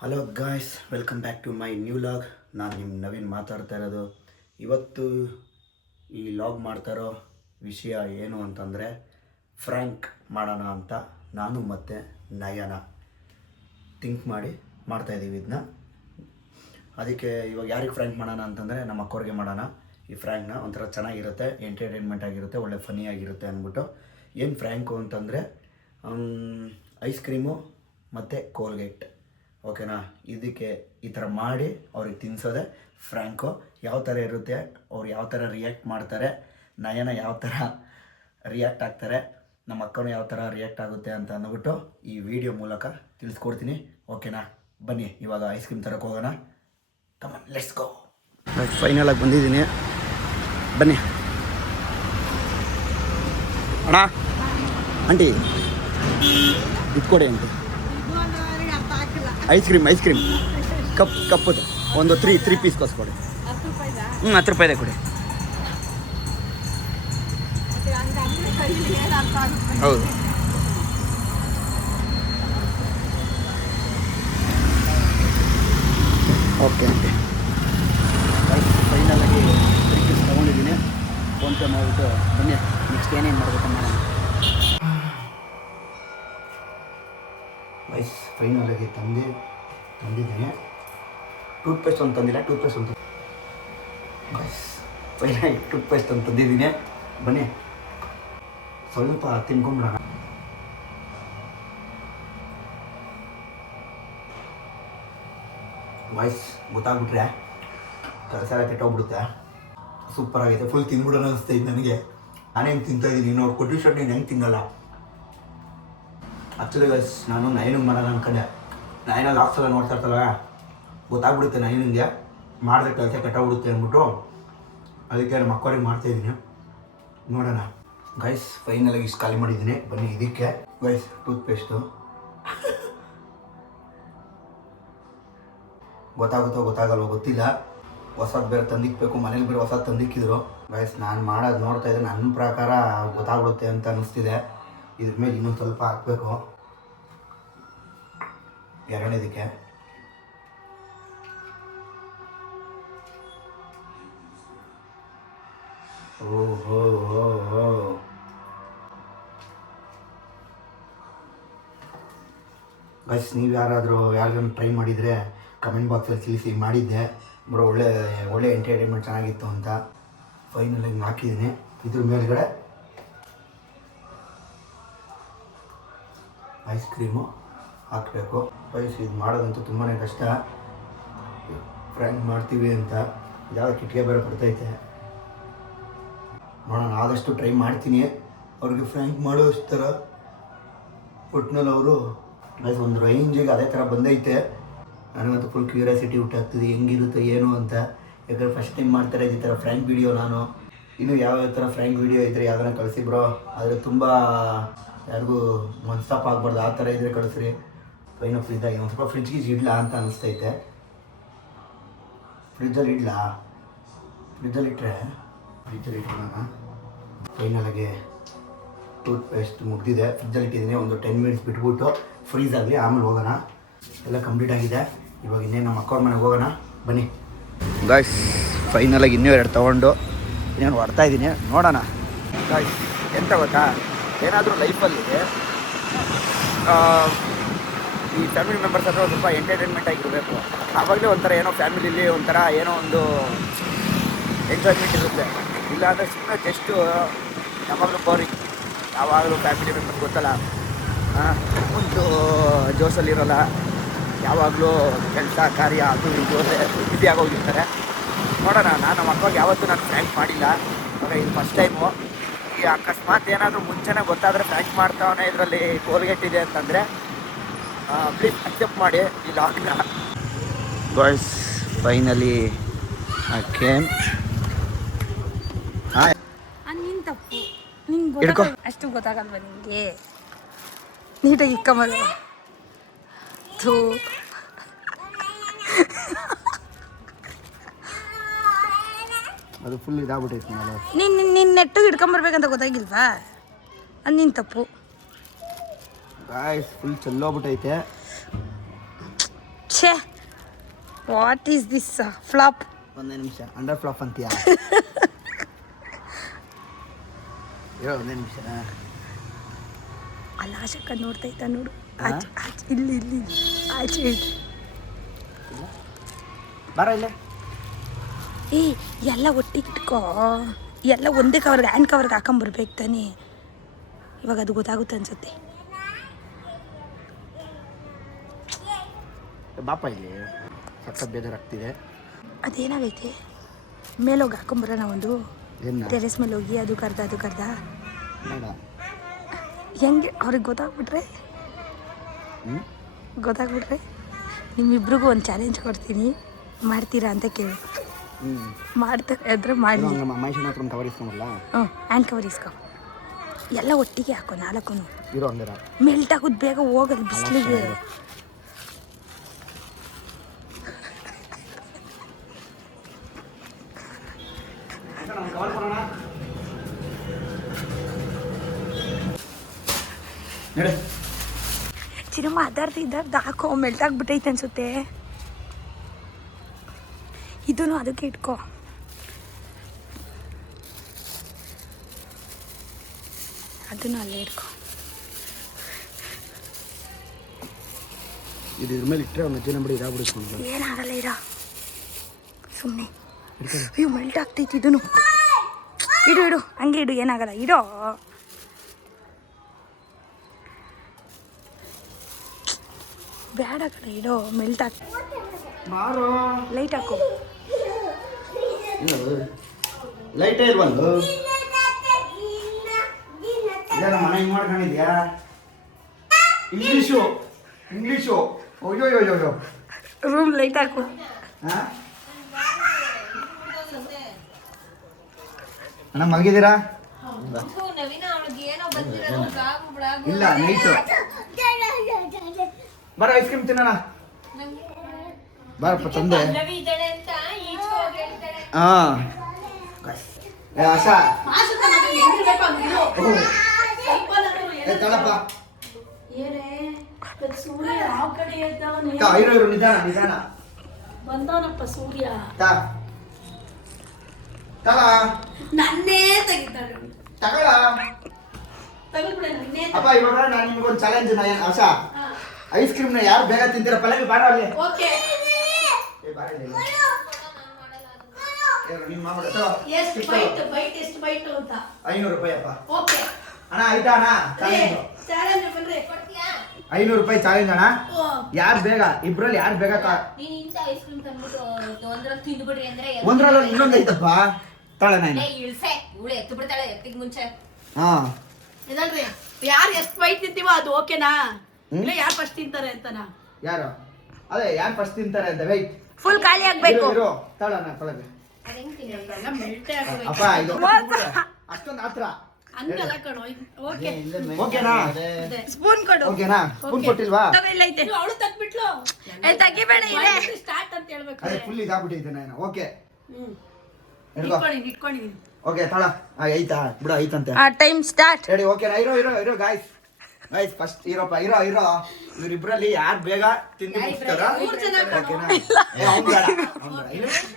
Hello guys, welcome back to my new vlog. ನಾನು ನಿಮ್ಮ ನವೀನ್ ಮಾತಾಡ್ತಾ ಇರೋದು. ಇವತ್ತು ಈ ಲಾಗ್ ಮಾಡ್ತಾ ಇರೋ ವಿಷಯ ಏನು ಅಂತಂದರೆ ಫ್ರ್ಯಾಂಕ್ ಮಾಡೋಣ ಅಂತ ನಾನು ಮತ್ತು ನಯನ ಥಿಂಕ್ ಮಾಡಿ ಮಾಡ್ತಾಯಿದ್ದೀವಿ ಇದನ್ನ. ಅದಕ್ಕೆ ಇವಾಗ ಯಾರಿಗೆ ಫ್ರ್ಯಾಂಕ್ ಮಾಡೋಣ ಅಂತಂದರೆ ನಮ್ಮ ಅಕ್ಕವ್ರಿಗೆ ಮಾಡೋಣ. ಈ ಫ್ರ್ಯಾಂಕ್ನ ಒಂಥರ ಚೆನ್ನಾಗಿರುತ್ತೆ, ಎಂಟರ್ಟೈನ್ಮೆಂಟ್ ಆಗಿರುತ್ತೆ, ಒಳ್ಳೆ ಫನ್ನಿ ಆಗಿರುತ್ತೆ ಅಂದ್ಬಿಟ್ಟು. ಏನು ಫ್ರ್ಯಾಂಕು ಅಂತಂದರೆ ಐಸ್ ಕ್ರೀಮು ಮತ್ತು ಕೋಲ್ಗೇಟ್, ಓಕೆನಾ? ಇದಕ್ಕೆ ಈ ಥರ ಮಾಡಿ ಅವ್ರಿಗೆ ತಿನ್ನಿಸೋದೆ ಫ್ರ್ಯಾಂಕು. ಯಾವ ಥರ ಇರುತ್ತೆ, ಅವ್ರು ಯಾವ ಥರ ರಿಯಾಕ್ಟ್ ಮಾಡ್ತಾರೆ, ನಯನ ಯಾವ ಥರ ರಿಯಾಕ್ಟ್ ಆಗ್ತಾರೆ, ನಮ್ಮ ಅಕ್ಕನೂ ಯಾವ ಥರ ರಿಯಾಕ್ಟ್ ಆಗುತ್ತೆ ಅಂತ ಅಂದ್ಬಿಟ್ಟು ಈ ವಿಡಿಯೋ ಮೂಲಕ ತಿಳಿಸ್ಕೊಡ್ತೀನಿ, ಓಕೆನಾ? ಬನ್ನಿ ಇವಾಗ ಐಸ್ ಕ್ರೀಮ್ ತರಕ್ಕೆ ಹೋಗೋಣ. ಕಮಾನ್, ಲೆಟ್ಸ್ ಗೋ. ಫೈನಲಾಗಿ ಬಂದಿದ್ದೀನಿ, ಬನ್ನಿ. ಅಣ್ಣ, ಆಂಟಿ ಇದು ಕೊಡಿ ಆಂಟಿ. ಐಸ್ ಕ್ರೀಮ್ ಕಪ್ಪದು ಒಂದು ತ್ರೀ ಪೀಸ್ ಕೊಡಿ. 10 ರೂಪಾಯಿದೆ ಕೊಡಿ. ಹೌದು, ಓಕೆ ಆಂಟಿ. ಫೈನಲಾಗಿ 3 ಪೀಸ್ ತೊಗೊಂಡಿದ್ದೀನಿ. ಫೋನ್ಪೇ ಮಾಡಿಬಿಟ್ಟು ಬನ್ನಿ, ನೆಕ್ಸ್ಟ್ ಏನೇನು ಮಾಡಬೇಕಮ್ಮ. ವೈಸ್ ಫೈನಲಾಗಿ ತಂದಿದ್ದೀನಿ. ಟೂತ್ಪೇಸ್ಟ್ ಒಂದು ತಂದಿಲ್ಲ, ಟೂತ್ಪೇಸ್ಟ್ ಒಂದು ವೈಸ್ ಫೈನಲಾಗಿ ಟೂತ್ಪೇಸ್ಟ್ ಒಂದು ತಂದಿದ್ದೀನಿ. ಬನ್ನಿ ಸ್ವಲ್ಪ ತಿನ್ಕೊಂಬಿಡೋಣ. ವಾಯ್ಸ್ ಗೊತ್ತಾಗ್ಬಿಟ್ರೆ ಕಲಸಾಲ ಕೆಟ್ಟೋಗ್ಬಿಡುತ್ತೆ. ಸೂಪರಾಗೈತೆ, ಫುಲ್ ತಿನ್ಬಿಡೋಣ ಅನಿಸ್ತೈತೆ ನನಗೆ. ನಾನೇನು ತಿಂತಾಯಿದ್ದೀನಿ, ಇನ್ನೂ ಅವ್ರು ಕೊಟ್ಟಿರೋ ನೀನು ಹೆಂಗೆ ತಿನ್ನಲ್ಲ. ಆ್ಯಕ್ಚುಲಿ ಗೈಸ್, ನಾನು ನಯನಿಗೆ ಮಾಡೋಣ ಅನ್ಕೊಂಡೆ. ನಯನ ಲಾಸ್ಟ್ ಎಲ್ಲ ನೋಡ್ತಾ ಇರ್ತಲ್ಲ, ಗೊತ್ತಾಗ್ಬಿಡುತ್ತೆ ನಯನಿಗೆ ಮಾಡಿದ್ರೆ ಕೆಲಸ ಕೆಟ್ಟೋಗ್ಬಿಡುತ್ತೆ ಅಂದ್ಬಿಟ್ಟು ಅದಕ್ಕೆ ನಮ್ಮ ಅಕ್ಕವ್ರಿಗೆ ಮಾಡ್ತಾಯಿದ್ದೀನಿ. ನೋಡೋಣ ಗೈಸ್. ಫೈನಲಾಗಿ ಇಷ್ಟು ಖಾಲಿ ಮಾಡಿದ್ದೀನಿ. ಬನ್ನಿ ಇದಕ್ಕೆ ಗೈಸ್ ಟೂತ್ಪೇಸ್ಟು ಗೊತ್ತಾಗುತ್ತೋ ಗೊತ್ತಾಗಲ್ವೋ ಗೊತ್ತಿಲ್ಲ. ಹೊಸದು ಬೇರೆ ತಂದಿಕ್ಬೇಕು, ಮನೇಲಿ ಬೇರೆ ಹೊಸದು ತಂದಿಕ್ಕಿದ್ರು. ಗೈಸ್ ನಾನು ಮಾಡೋದು ನೋಡ್ತಾ ಇದ್ದೆ, ನನ್ನ ಪ್ರಕಾರ ಗೊತ್ತಾಗ್ಬಿಡುತ್ತೆ ಅಂತ ಅನ್ನಿಸ್ತಿದೆ. ಇದ್ರ ಮೇಲೆ ಇನ್ನೊಂದು ಸ್ವಲ್ಪ ಹಾಕಬೇಕು ಎರಡನೇದಕ್ಕೆ. ಓಹೋ ಗೈಸ್, ನೀವು ಯಾರಾದ್ರೂ ಟ್ರೈ ಮಾಡಿದರೆ ಕಮೆಂಟ್ ಬಾಕ್ಸಲ್ಲಿ ತಿಳಿಸಿ. ಮಾಡಿದ್ದೆ ಬ್ರೋ, ಒಳ್ಳೆ ಎಂಟರ್ಟೈನ್ಮೆಂಟ್ ಚೆನ್ನಾಗಿತ್ತು ಅಂತ. ಫೈನಲಾಗಿ ಹಾಕಿದ್ದೀನಿ. ಇದ್ರ ಮೇಲ್ಗಡೆ ಐಸ್ ಕ್ರೀಮು ಹಾಕಬೇಕು. ಇದು ಮಾಡೋದಂತೂ ತುಂಬಾ ಕಷ್ಟ. ಫ್ರ್ಯಾಂಕ್ ಮಾಡ್ತೀವಿ ಅಂತ ಯಾವ ಕಿಟಿಗೆ ಬೇರೆ ಬರ್ತೈತೆ. ನೋಡೋಣ, ಆದಷ್ಟು ಟ್ರೈ ಮಾಡ್ತೀನಿ ಅವ್ರಿಗೆ ಫ್ರ್ಯಾಂಕ್ ಮಾಡೋ ಥರ. ಒಟ್ಟಿನಲ್ಲಿ ಅವರು ಒಂದು ರೇಂಜಿಗೆ ಅದೇ ಥರ ಬಂದೈತೆ. ನನಗಂತೂ ಫುಲ್ ಕ್ಯೂರಿಯಾಸಿಟಿ ಹುಟ್ಟಾಗ್ತದೆ ಹೆಂಗಿರುತ್ತೆ ಏನು ಅಂತ. ಯಾಕಂದರೆ ಫಸ್ಟ್ ಟೈಮ್ ಮಾಡ್ತಾರೆ ಈ ಥರ ಫ್ರ್ಯಾಂಕ್ ವಿಡಿಯೋ. ನಾನು ಇನ್ನೂ ಯಾವ ಥರ ಫ್ರ್ಯಾಂಕ್ ವಿಡಿಯೋ ಇದ್ದರೆ ಯಾವ್ದಾರ ಕಳಿಸಿ ಬ್ರೋ. ಆದರೆ ತುಂಬ ಯಾರಿಗೂ ಮನ್ಸ್ತಾಪ ಆಗ್ಬಾರ್ದು, ಆ ಥರ ಇದ್ದರೆ ಕಳಿಸ್ರಿ. ಫೈನಲ್ ಫ್ರಿಜ್ಜಾಗಿ ಒಂದು ಸ್ವಲ್ಪ ಫ್ರಿಜ್ಗೆ ಇಡಲಾ ಅಂತ ಅನಿಸ್ತೈತೆ. ಫ್ರಿಜ್ಜಲ್ಲಿ ಇಟ್ಟೋಣ. ಫೈನಲಾಗಿ ಟೂತ್ಪೇಸ್ಟ್ ಮುಗ್ದಿದೆ, ಫ್ರಿಜ್ಜಲ್ಲಿ ಇಟ್ಟಿದ್ದೀನಿ. ಒಂದು 10 ಮಿನಿಟ್ಸ್ ಬಿಟ್ಬಿಟ್ಟು ಫ್ರೀಸ್ ಆಗಲಿ, ಆಮೇಲೆ ಹೋಗೋಣ. ಎಲ್ಲ ಕಂಪ್ಲೀಟ್ ಆಗಿದೆ. ಇವಾಗ ಇನ್ನೇನು ನಮ್ಮ ಅಕ್ಕವ್ರ ಮನೆಗೆ ಹೋಗೋಣ, ಬನ್ನಿ ಗಾಯ್ಸ್. ಫೈನಲಾಗಿ ಇನ್ನೂ 2 ತೊಗೊಂಡು ಇನ್ನೇನು ಹೊಡ್ತಾಯಿದ್ದೀನಿ. ನೋಡೋಣ ಗಾಯ್ಸ್, ಎಂತ ಗೊತ್ತಾ, ಏನಾದರೂ ಲೈಫಲ್ಲಿ ಈ ಫ್ಯಾಮಿಲಿ ಮೆಂಬರ್ಸ್ ಹತ್ರ ಸ್ವಲ್ಪ ಎಂಟರ್ಟೈನ್ಮೆಂಟ್ ಆಗಿರಬೇಕು. ಆವಾಗಲೇ ಒಂಥರ ಏನೋ ಫ್ಯಾಮಿಲಿಲಿ ಒಂಥರ ಏನೋ ಒಂದು ಎಂಜಾಯ್ಮೆಂಟ್ ಇರುತ್ತೆ. ಇಲ್ಲಾಂದರೆ ಸುಮ್ಮನೆ ಜಸ್ಟು ಯಾವಾಗಲೂ ಬೋರಿಂಗ್. ಯಾವಾಗಲೂ ಫ್ಯಾಮಿಲಿ ಮೆಂಬರ್ಸ್ ಗೊತ್ತಲ್ಲ, ಒಂದು ಜೋಶಲ್ಲಿರೋಲ್ಲ. ಯಾವಾಗಲೂ ಕೆಲಸ ಕಾರ್ಯ ಅದು ಇದು ಬಿಸಿ ಆಗೋಗಿರ್ತಾರೆ. ನೋಡೋಣ, ನಾನು ನಮ್ಮ ಅಕ್ಕವಾಗಿ ಯಾವತ್ತೂ ನಾನು ಫ್ರ್ಯಾಂಕ್ ಮಾಡಿಲ್ಲ. ಇವಾಗ ಇದು ಫಸ್ಟ್ ಟೈಮು. ಈ ಅಕಸ್ಮಾತ್ ಏನಾದರೂ ಮುಂಚೆನೇ ಗೊತ್ತಾದರೆ ಫ್ರ್ಯಾಂಕ್ ಮಾಡ್ತಾವನೆ ಇದರಲ್ಲಿ ಕೋಲ್ಗೇಟ್ ಇದೆ ಅಂತಂದರೆ ಪ್ಲೀಸ್ ಅಕ್ಸೆಪ್ಟ್ ಮಾಡಿ ಈ ಲಾಗ್ನ. Boys finally came. ನಿನ್ನ ತಪ್ಪು, ನಿಂಗೆ ಅಷ್ಟು ಗೊತ್ತಾಗಲ್ವ ನಿಮಗೆ? ನೀಟಾಗಿ ಇಕ್ಕಮಲ್ಲ. ಅದು ಫುಲ್ ಇದಾಗ್ಬಿಟ್ಟೈತೆ. ನಿನ್ನ ನೆಟ್ಟಿಗೆ ಹಿಡ್ಕೊಂಬರ್ಬೇಕಂತ ಗೊತ್ತಾಗಿಲ್ವಾ? ಅದು ನಿನ್ನ ತಪ್ಪು. ಗಾಯ್ಸ್ ಫುಲ್ ಚೆಲ್ಲೋಗ್ಬಿಟ್ಟೈತೆ. ಛೇ ವಾಟ್ ಈಸ್ ದಿಸ್ ಫ್ಲಾಪ್. ಒಂದೇ ನಿಮಿಷ ಅಂಡರ್ ಫ್ಲಾಪ್ ಅಂತೀಯಾ? ಒಂದೇ ನಿಮಿಷ. ಅಲ್ಲ ಆಶಕ್ಕ ನೋಡ್ತಾ ಇದ್ದ ನೋಡು. ಆಚೆ ಆಚೆ ಇಲ್ಲಿ ಇಲ್ಲಿ ಆಚೆ ಇಟ್ಟು. ಬಾರ ಇಲ್ಲ. ಏ ಎಲ್ಲ ಒಟ್ಟಿಗೆ ಇಟ್ಕೋ, ಎಲ್ಲ ಒಂದೇ ಕವರ್ಗೆ ಹ್ಯಾಂಡ್ ಕವರ್ಗೆ ಹಾಕೊಂಬರ್ಬೇಕು ತಾನೇ. ಇವಾಗ ಅದು ಗೊತ್ತಾಗುತ್ತೆ ಅನ್ಸುತ್ತೆ. ಬಾಪ ಇಲ್ಲಿ ಸಖತ್ ಬೇಜಾರಾಗ್ತಿದೆ. ಅದೇನಾಗೈತೆ ಮೇಲೋಗಿ ಹಾಕೊಂಬರೋಣ ಒಂದು ಏನು ಟೆರೆಸ್ ಮೇಲೆ ಹೋಗಿ. ಅದು ಕರ್ದ ಬೇಡ. ಹೆಂಗೆ ಅವ್ರಿಗೆ ಗೊತ್ತಾಗ್ಬಿಟ್ರೆ ನಿಮ್ಮಿಬ್ರಿಗೂ ಒಂದು ಚಾಲೆಂಜ್ ಕೊಡ್ತೀನಿ, ಮಾಡ್ತೀರಾ ಅಂತ ಕೇಳು. ಮಾಡ್ತಾರೆ ಆದರೆ ಮಾಡಿ. ಮೈಸೂರಿನ ಹತ್ರ ಕವರ್ ಇಸ್ಕೊಂಬಲ್ಲ. ಹ್ಯಾಂಡ್ ಕವರ್ ಇಸ್ಕೊ. ಎಲ್ಲ ಒಟ್ಟಿಗೆ ಹಾಕೋ 4 ಇರೋ ಹಂಗಾರ. ಮೆಲ್ಟ್ ಆಗೋದು ಬೇಗ ಹೋಗಲ್ಲ ಬಿಸಿಲಿಗೆ. ಚಿನ್ನಮ್ಮ ಇದ್ದಾರ್ದು ಹಾಕೋ, ಮೆಲ್ಟ್ ಆಗಿಬಿಟ್ಟೈತೆ ಅನ್ಸುತ್ತೆ. ಇದನ್ನು ಅದಕ್ಕೆ ಇಟ್ಕೋ. ಅದನ್ನು ಅಲ್ಲೇ ಇಟ್ಕೋ. ಇದ್ರ ಮೇಲೆ ಇಟ್ಟರೆ ಒಂದು ಅಜ್ಜಿ ನಂಬರ್ ಇದಾಗ್ಬಿಡಿಸ್ಕೊಂಡು ಏನಾಗಲ್ಲ ಇರ ಸುಮ್ಮನೆ. ಅಯ್ಯೋ ಮೆಲ್ಟ್ ಆಗ್ತೈತಿ. ಇದನ್ನು ಇಡು ಹಂಗೆ ಇಡು, ಏನಾಗಲ್ಲ ಇಡೋ. ಬೇಡ ಕಡೆ ಇಡೋ, ಮೆಲ್ಟ್ ಆಗ್ತ. ಲೈಟ್ ಹಾಕೋ. ಲೈಟೇ ಇಲ್ವಲ್ಲ. ಇದೆಲ್ಲ ಮನೆ ಹಿಂಗೆ ಮಾಡ್ಕೊಂಡಿದ್ಯಾ? ಇಂಗ್ಲೀಷು ಅಯ್ಯೋ ರೂಮ್ ಲೈಟ್ ಹಾಕು. ಅಣ್ಣ ಮಲಗಿದ್ದೀರಾ? ಇಲ್ಲ ನೈಟು. ಬರ ಐಸ್ ಕ್ರೀಮ್ ತಿನ್ನೋಣ. ಬರಪ್ಪ ತಂದೆ. ಹಾಂ ಆಶಾ ತಡಪ್ಪ. ಇರೋ ನಿಧಾನ ಬಂದವನಪ್ಪ ಸೂರ್ಯ. ನನ್ನೇ ತೆಗಿತಾಳೆ. ತಗೊಳ ಅಪ್ಪ. ಇವಾಗ ನಾನು ನಿಮ್ಗೊಂದು ಚಾಲೆಂಜ್. ಆಶಾ ಐಸ್ ಕ್ರೀಮ್ನ ಯಾರು ಬೇಗ ತಿಂತೀರ ಪಲ್ಲವಿ ಬಾರ ಅಲ್ಲಿ. ನಿಮ್ಮ 500 ರೂಪಾಯಿ ಅಪ್ಪ. ಅಣ್ಣ ಆಯ್ತಾ ಅಣ್ಣ? 500 ರೂಪಾಯಿ ಚಾಲೆಂಜ್ ಅಣ್ಣ. ಯಾರು ಬೇಗ ಇಬ್ರಲ್ಲಿ ಯಾರು ಬೇಗ ಒಂದ್ರಲ್ಲಿ ಇನ್ನೊಂದು ಐತಪ್ಪ. ತಾಳೆ ನಾನು ಹಾ ಯಾರು ಎಷ್ಟು ಬೈಟ್ ತಿಂತೀವೋ ಅದು ಓಕೆನಾ? ಇಲ್ಲ ಯಾರು ಫಸ್ಟ್ ತಿಂತಾರೆ ಅಂತನಾ? ಯಾರು ಅದೇ ಯಾರು ಫಸ್ಟ್ ತಿಂತಾರೆ ಅಂತ ವೈಟ್ ಫುಲ್ ಖಾಲಿ ಆಗ್ಬೇಕು. ತಾಳಣ್ಣ ತೊಳಗೆ ಅಪ್ಪ. ಇದು ಅಷ್ಟೊಂದು ಆತ್ರ ಓಕೆನಾ? ಸ್ಪೂನ್ ಕೊಡು. ಓಕೆನಾ? ಸ್ಪೂನ್ ಕೊಟ್ಟಿಲ್ವಾ? ಅವಳು ತಗ್ಬಿಟ್ಲು. ತಗಿಬೇಡ ಸ್ಟಾರ್ಟ್ ಅಂತ ಹೇಳ್ಬೇಕು. ಅದೇ ಫುಲ್ ಇದಾಗ್ಬಿಟ್ಟಿದ್ದೆ ನಾನು. ಓಕೆ ಇಟ್ಕೊಂಡಿದ್ದೀನಿ. ಓಕೆ ತಾಳ ಐತಾ ಬಿಡು ಐತಂತೆ. Time start. ರೆಡಿ ಓಕೆನಾ? ಇರೋ ಗಾಯ್ಸ್ ಫಸ್ಟ್ ಇರೋಪ್ಪ. ಇರೋ ಇವರಿಬ್ರಲ್ಲಿ ಯಾರು ಬೇಗ ತಿಂದು ಮುಗಿಸ್ತಾರ? ಓಕೆನಾ?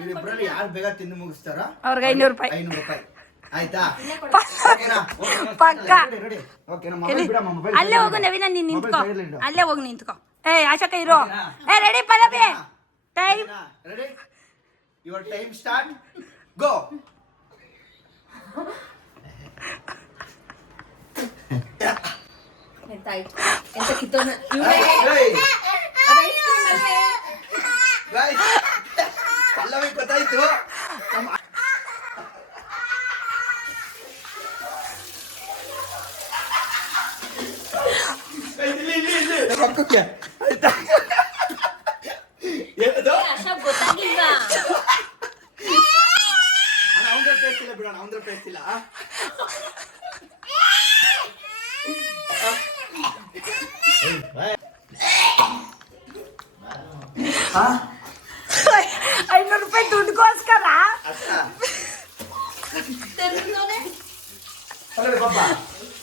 ಇವರಿಬ್ರಲ್ಲಿ ಯಾರು ಬೇಗ ತಿಂದು ಮುಗಿಸ್ತಾರ ಅವ್ರಿಗೆ 500 ರೂಪಾಯಿ. 500 ರೂಪಾಯಿ ಆಯ್ತಾ? ಪಕ್ಕ. ರೆಡಿ ಓಕೆನಾ? ಅಲ್ಲೇ ಹೋಗು ನವೀನ, ನೀನ್ ನಿಂತ್ಕೋ. ಅಲ್ಲೇ ಹೋಗಿ ನಿಂತ್ಕೋ. ಆಶಕ್ಕ ಇರೋ. Ready Pallavi? Time ready. Your time start. Go. Pallavi ಗೊತ್ತಾಯ್ತು. ಪಕ್ಕಕ್ಕೆ ಆಯ್ತಾ? ಏನದು? ಅವಂದ್ರ ಪೇಸ್ಟ್ ಇಲ್ಲ ಬಿಡೋಣ. ಅವಂದ್ರ ಪೇಸ್ಟ್ ಇಲ್ಲ. 500 ರೂಪಾಯಿ ದುಡ್ಡುಗೋಸ್ಕರ ಪಾಪ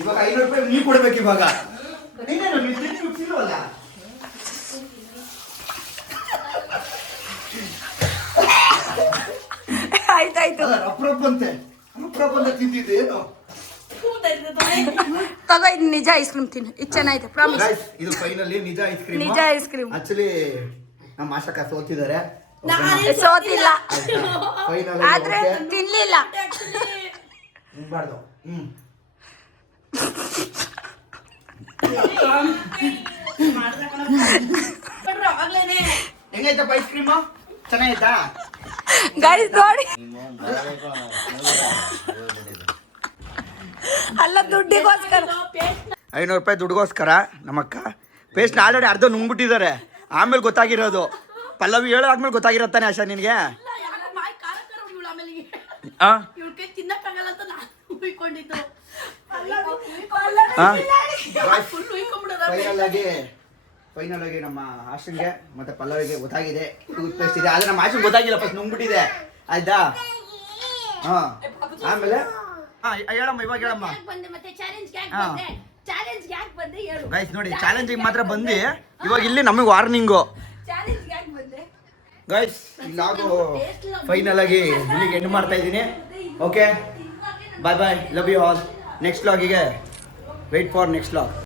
ಇವಾಗ 500 ರೂಪಾಯಿ ನೀ ಕೊಡ್ಬೇಕು. ಇವಾಗ ನೀನೇನು ತಿನ್ನುವಲ್ಲ. ಆಯ್ತಾಯ್ತು ಅಪ್ರೂಪಂತೆ ತಿಂತಿದ್ದೆ ಏನು ತಗೋ ಇದು ನಿಜ ಐಸ್ ಕ್ರೀಮ್ ತಿನ್ನು ಇದು ಚೆನ್ನಾಗಿದೆ ಪ್ರಾಮಿಸ್ Guys, ಇದು ಫೈನಲಿ ನಿಜ ಐಸ್ ಕ್ರೀಮ್ ನಿಜ ಐಸ್ ಕ್ರೀಮ್ ಆಕ್ಚುಲಿ ನಮ್ಮ ಆಶಕ ಸೋತಿದ್ದಾರೆ ಸೋತಿಲ್ಲ ಫೈನಲ್ ಆದ್ರೆ ತಿನ್ಲಿಲ್ಲ ಬಾರ್ದು ಹೆಂಗೈತಪ್ಪ ಐಸ್ ಕ್ರೀಮ್ ಚೆನ್ನಾಗೈತಾ ಗೈಸ್ ನೋಡಿ ಅಲ್ಲ ದುಡ್ಡಿಗೋಸ್ಕರ 500 ರೂಪಾಯಿ ದುಡ್ಗೋಸ್ಕರ ನಮ್ಮಕ್ಕ ಪೇಸ್ಟ್ ಆಲ್ರೆಡಿ ಅರ್ಧ ನುಂಗ್ಬಿಟ್ಟಿದ್ದಾರೆ ಆಮೇಲೆ ಗೊತ್ತಾಗಿರೋದು ಪಲ್ಲವಿ ಹೇಳಾದ್ಮೇಲೆ ಗೊತ್ತಾಗಿರತ್ತಾನೆ ಆಶಾ ನಿನಗೆ ಫೈನಲ್ ಆಗಿ ನಮ್ಮ ಆಶನ್ಗೆ ಮತ್ತೆ ಪಲ್ಲವಿಗೆ ಗೊತ್ತಾಗಿದೆ ಟೂತ್ ಪೇಸ್ಟ್ ಇದೆ ಆದ್ರೆ ನಮ್ಮ ಆಶನ್ ಗೊತ್ತಾಗಿಲ್ಲ ಫಸ್ಟ್ ನುಂಗ್ಬಿಟ್ಟಿದೆ ಆಯ್ತಾ ಹಾ ಆಮೇಲೆ ಹೇಳಮ್ಮ ಇವಾಗ ಹೇಳಮ್ಮ ಗೈಸ್ ನೋಡಿ ಚಾಲೆಂಜಿಂಗ್ ಮಾತ್ರ ಬಂದು ಇವಾಗ ಇಲ್ಲಿ ನಮಗೆ ವಾರ್ನಿಂಗು ಗೈಸ್ ಇಲ್ಲಾಗು ಫೈನಲ್ ಆಗಿ ಇಲ್ಲಿಗೆ ಎಂಡ್ ಮಾಡ್ತಾ ಇದ್ದೀನಿ okay bye bye love you all next ವ್ಲಾಗಿಗೆ ವೆಯ್ಟ್ ಫಾರ್ ನೆಕ್ಸ್ಟ್ ವ್ಲಾಗ್